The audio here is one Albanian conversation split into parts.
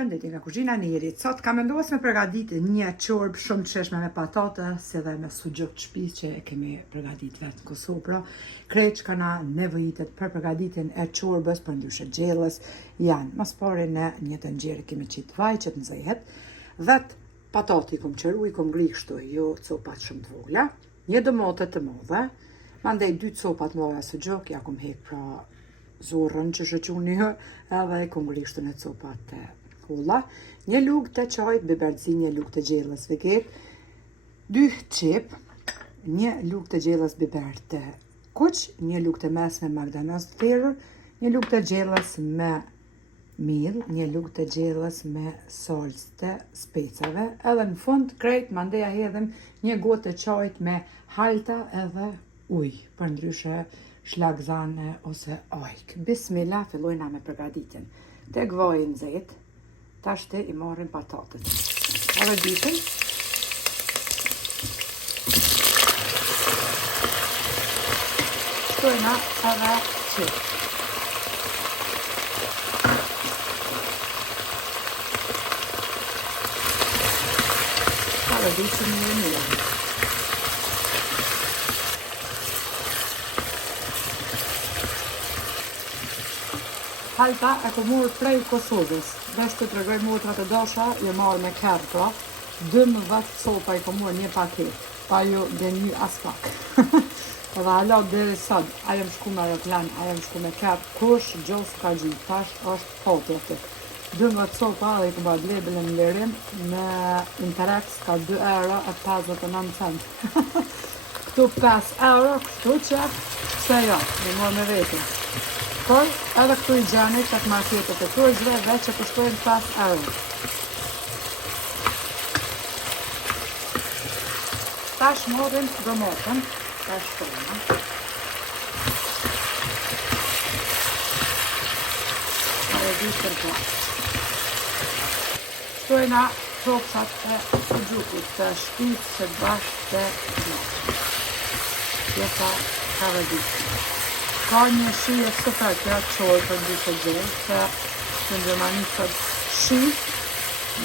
Përshëndetje nga kuzhina e Nerit. Sot kam vendosur me përgatitë një çorbë shumë të sheshme me patate, si dhe me sugjok të shtëpisë që e kemi përgatitur vetë në Kosovë. Pra, krejt që kanë nevojitet për përgatitjen e çorbës, për ndryshe gjellës, janë. Mas pari në një tenxhere kemi qit vaj që të nxehet. 10 patate i kom qëru, i kom ngri kështu, jo copat shumë të vogla, një domate të mëdha, mandej 2 copa të mëdha sugjok, ja kom hek pra zorrën që shëquni hë, edhe e kom grishtu në copat të holla, një lugë të qajt, biberzi, një lugë të gjellës veget, 2 qep, një lugë të gjellës biber të kuq, një lugë të mesme magdanoz të therrur, një lugë të gjellës me miell, një lugë të gjellës me salcë të specave, edhe në fund krejt mandeja hedhem një gotë të qajt me halta edhe ujë, për ndryshe shlagzane ose ajk. Bismillah, fillojna me përgatitjen. Tek vaji nxehtë, tashte i marrim patatet. Edhe ditën. Shtojna edhe qep. Edhe ditën një mirë. Halta e kom marrë prej Kosovës. Vesh të tregoj motra të dasha, je marrë me kerr pra. 12 copa i kom marrë një paket. Pa ju deni as pak. Edhe hala deri sot, ajo më shku me aeroplan, ajo më shku me kerr, kush gjos ka gjitë, tash është patriatik. 12 copa dhe i kom bërë lebelin në lirim, në Interex ka 2 euro e 59 cent. Këtu 5 euro, këtu qep, pse jo, në marrë me vetin. Por, edhe këtu i gjeni që atë marketet e turqve veç që kushtojnë 5 euro. Tash morrim domatën, tash shtojna. Edhe ditën po. Shtojna topsat e sugjukut të shpicë që bashkë të knaqë. Jeta kavaditë. Ka një shije super të qojë për ndyshe gjellë, që në Gjermani sot shi,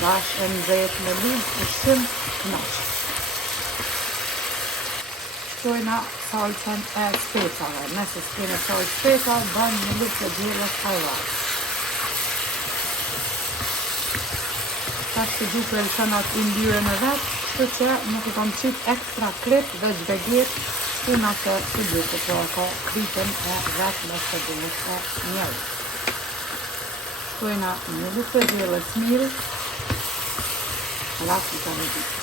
dash e nxehtë me lugë të shumë knaqë. Shtojna salcën e specave, nëse s'kene salcë speca, bën një lugë të gjellës ajvar. Tash të gjukë e lësënat i mbyre në vetë, që që nuk i kam qit ekstra krip dhe gjveget, una të sugjukët, pra ka kripën e vetë në sëgjumët e njërë. Shtojna një lukë të gjellës mirë, lasë i ka në ditë.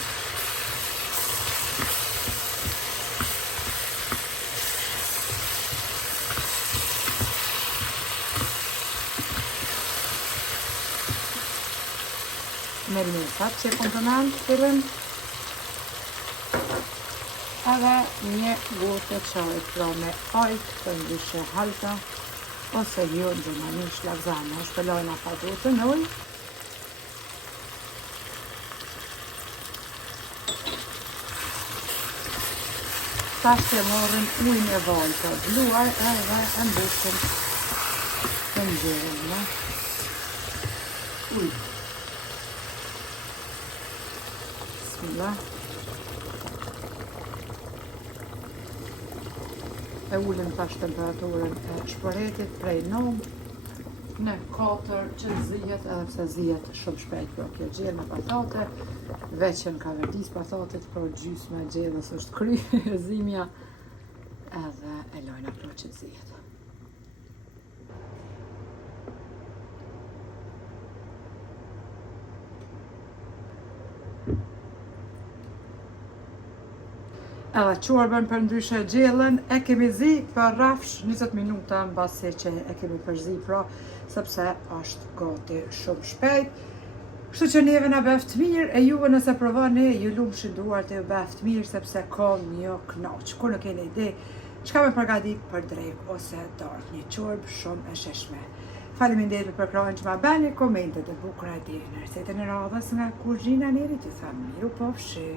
Melisat që kom të nëndë të fillim, edhe një gotë të qajt, pra me ajk të ndryshe halta, ose jo në Gjermani shlagzane, shpelojna patatë në ujë. Tash të morrim ujën e vaj të bluar edhe e mbushim tenxherën me ujë. Bismillah. E ullim tash temperaturën e shpëretit prej 9 në 4 që zihet, edhe pse zihet shumë shpejt për kjo gjellë me patate, veçën ka verdis patatet, për gjysma e gjellës është kry, zimja, edhe e lojna për që zihet. Edhe çorbën për ndryshe gjellën e kemi zi për rafsh 20 minuta në base që e kemi përzi pra, sepse është gati shumë shpejt. Kështu që neve na beft mirë, e juve nëse provoni, ju lumë shiduar të ju beft mirë, sepse ka një knaq. Kur nuk keni ide, çka me përgatit për drejk ose dark, një çorbë shumë e sheshme. Faleminderit për krahën që ma bani, komentet e bukura deri në recetën e radhës nga kuzhina e Nerit, ju them miru pofshi.